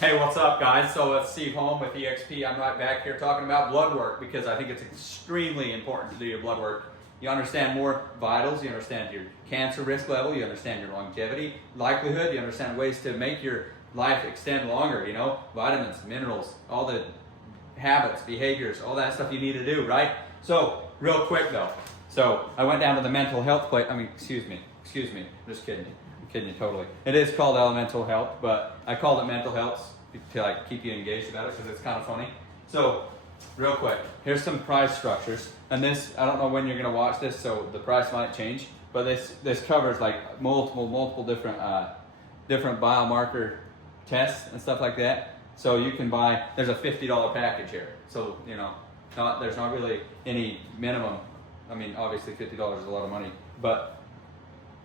Hey, what's up, guys? So it's Steve Holm with EXP. I'm right back here talking about blood work because I think it's extremely important to do your blood work. You understand more vitals, you understand your cancer risk level, you understand your longevity, likelihood, you understand ways to make your life extend longer, you know, vitamins, minerals, all the habits, behaviors, all that stuff you need to do, right? So, real quick though. So, I went down to the mental health place. Excuse me, just kidding you. I'm kidding you totally. It is called elemental health, but I called it mental health to like keep you engaged about it because it's kind of funny. So, real quick, here's some price structures. And this, I don't know when you're gonna watch this, so the price might change, but this covers like multiple different biomarker tests and stuff like that. So you can buy, there's a $50 package here. So, you know, there's not really any minimum. I mean, obviously $50 is a lot of money, but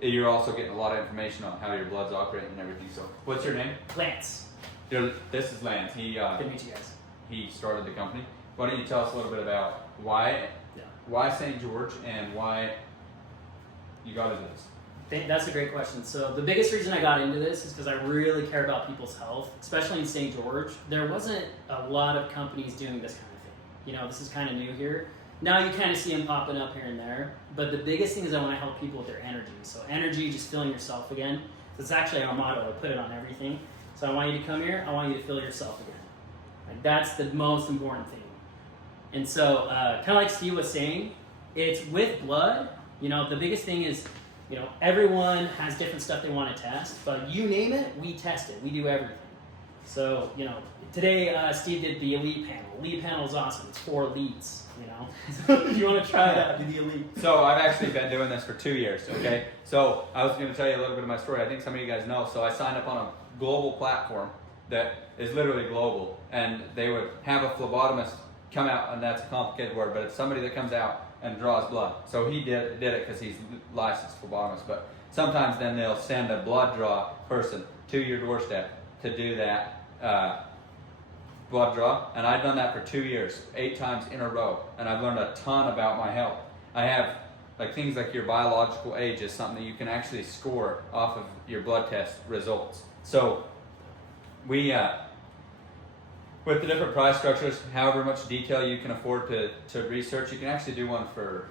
you're also getting a lot of information on how your blood's operating and everything. So, what's your name? Lance. This is Lance. Good to meet you guys. He started the company. Why don't you tell us a little bit about why St. George and why you got into this? That's a great question. So the biggest reason I got into this is because I really care about people's health, especially in St. George. There wasn't a lot of companies doing this kind of thing. You know, this is kind of new here. Now you kind of see them popping up here and there, but the biggest thing is I want to help people with their energy. So energy, just feeling yourself again. It's actually our motto. I put it on everything. So I want you to come here. I want you to feel yourself again. Like that's the most important thing. And so, kind of like Steve was saying, it's with blood. You know, the biggest thing is, you know, everyone has different stuff they want to test, but you name it, we test it. We do everything. So, you know, today Steve did the elite panel. Elite panel is awesome. It's 4 elites. You know, so if you want to try it out, do the elite. So I've actually been doing this for 2 years, okay? So I was going to tell you a little bit of my story. I think some of you guys know. So I signed up on a global platform that is literally global, and they would have a phlebotomist come out, and that's a complicated word, but it's somebody that comes out and draws blood. So he did it because he's licensed phlebotomist, but sometimes then they'll send a blood draw person to your doorstep to do that blood draw, and I've done that for 2 years, 8 times in a row, and I've learned a ton about my health. I have like things like your biological age is something that you can actually score off of your blood test results. So we with the different price structures, however much detail you can afford to research, you can actually do one for,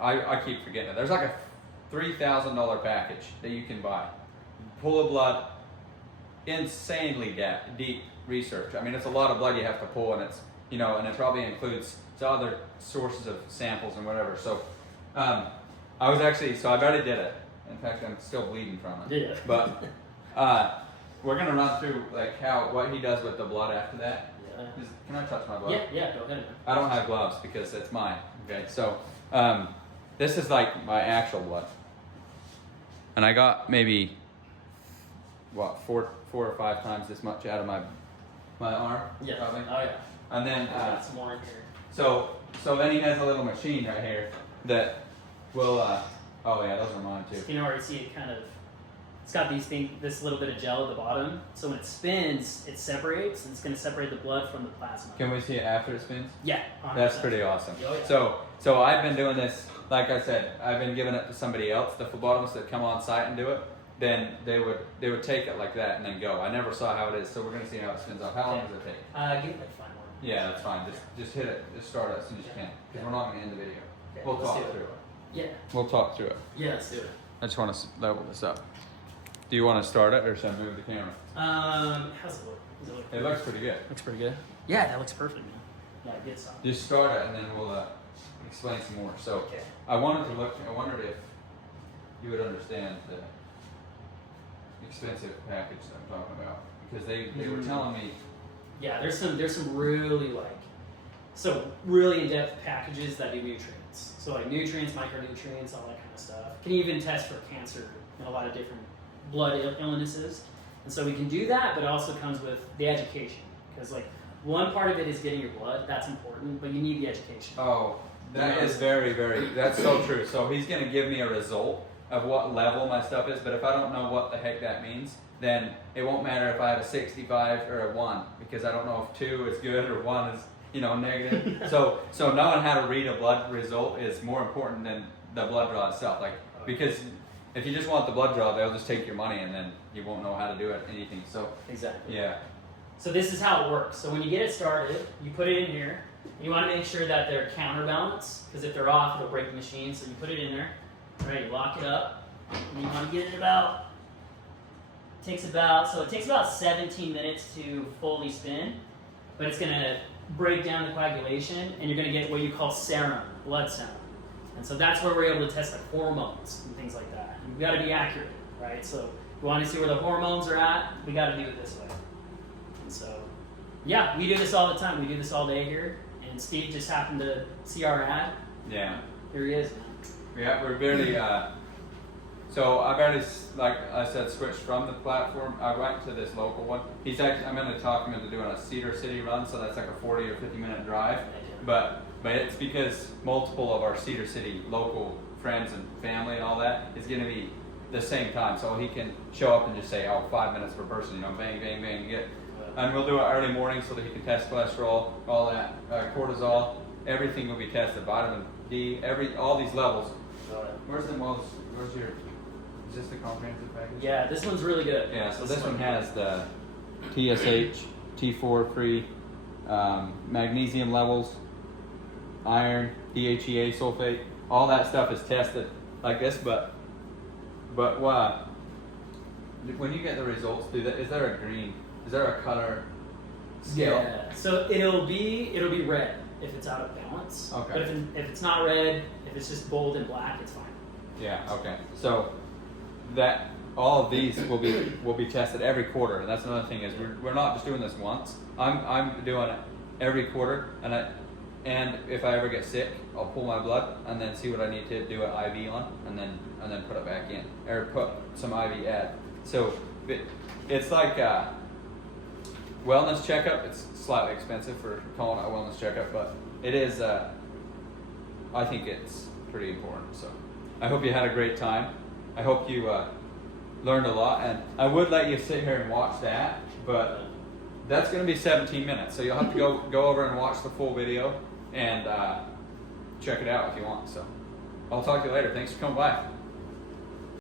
I keep forgetting it. There's like a $3,000 package that you can buy. Pool of blood, insanely deep research. I mean, it's a lot of blood you have to pull, and it's, you know, and it probably includes other sources of samples and whatever. So I've already did it. In fact, I'm still bleeding from it. Yeah. But we're gonna run through like what he does with the blood after that. Yeah. Can I touch my blood? Yeah, go ahead. I don't have gloves because it's mine. Okay, so this is like my actual blood, and I got maybe four or 5 times this much out of my arm. Yeah. Probably. Oh yeah. And then got some more in here. So then he has a little machine right here that will. Oh yeah, those are mine too. So you can already see it kind of. It's got this little bit of gel at the bottom. So when it spins, it separates, and it's going to separate the blood from the plasma. Can we see it after it spins? Yeah. 100%. That's pretty awesome. Oh, yeah. So I've been doing this, like I said, I've been giving it to somebody else, the phlebotomists that come on site and do it. Then they would take it like that and then go. I never saw how it is, so we're going to see how it spins off. How long does it take? Give it like 5 more. Yeah, that's fine. Just hit it. Just start it as soon as you can, because we're not going to end the video. Okay, We'll let's talk do it. through it. Yeah. We'll talk through it. Yeah, let's do it. I just want to level this up. Do you want to start it, or should I move the camera? How's it look? Does it look It looks pretty good. Looks pretty good. Yeah, that looks perfect, man. Yeah, good stuff. Just start it, and then we'll explain some more. So Okay. I wondered if you would understand the expensive package that I'm talking about, because they were telling me. Yeah, there's some really really in-depth packages that do nutrients. So like nutrients, micronutrients, all that kind of stuff. Can even test for cancer and a lot of different blood illnesses. And so we can do that, but it also comes with the education. Because like one part of it is getting your blood, that's important, but you need the education. Oh, that is very, very, that's so true. So he's going to give me a result of what level my stuff is, but if I don't know what the heck that means, then it won't matter if I have a 65 or a 1, because I don't know if 2 is good or 1 is, negative. So knowing how to read a blood result is more important than the blood draw itself. Like, because If you just want the blood draw, they'll just take your money and then you won't know how to do it, anything. So Exactly. yeah. So this is how it works. So when you get it started, you put it in here. You want to make sure that they're counterbalanced, because if they're off, it'll break the machine. So you put it in there. All right, you lock it up. And you want to get it it takes about 17 minutes to fully spin, but it's going to break down the coagulation, and you're going to get what you call serum, blood serum. And so that's where we're able to test the hormones and things like that. And we've got to be accurate, right? So we want to see where the hormones are at. We got to do it this way. And so, yeah, we do this all the time. We do this all day here. And Steve just happened to see our ad. Yeah. Here he is. Yeah, we're barely. So I barely, like I said, switched from the platform. I went to this local one. I'm going to talk him into doing a Cedar City run, so that's like a 40 or 50 minute drive. But it's because multiple of our Cedar City local friends and family and all that is going to be the same time, so he can show up and just say, 5 minutes per person, bang, bang, bang, get. And we'll do it early morning so that he can test cholesterol, all that, cortisol, everything will be tested, vitamin D, all these levels. Where's your? Is this the comprehensive package? Yeah, this one's really good. Yeah, so this one has the TSH, T4 free, magnesium levels, iron, DHEA, sulfate, all that stuff is tested like this. But when you get the results, is there a color scale? Yeah. So it'll be red if it's out of balance. Okay. But if it's not red, if it's just bold and black, it's fine. Yeah. Okay. So that all of these will be tested every quarter, and that's another thing is we're not just doing this once. I'm doing it every quarter, and if I ever get sick, I'll pull my blood and then see what I need to do an IV on, and then put it back in or put some IV add. So it's like a wellness checkup. It's slightly expensive for calling it a wellness checkup, but it is. I think it's pretty important. So I hope you had a great time. I hope you learned a lot, and I would let you sit here and watch that, but that's going to be 17 minutes, so you'll have to go over and watch the full video and check it out if you want. So I'll talk to you later. Thanks for coming by.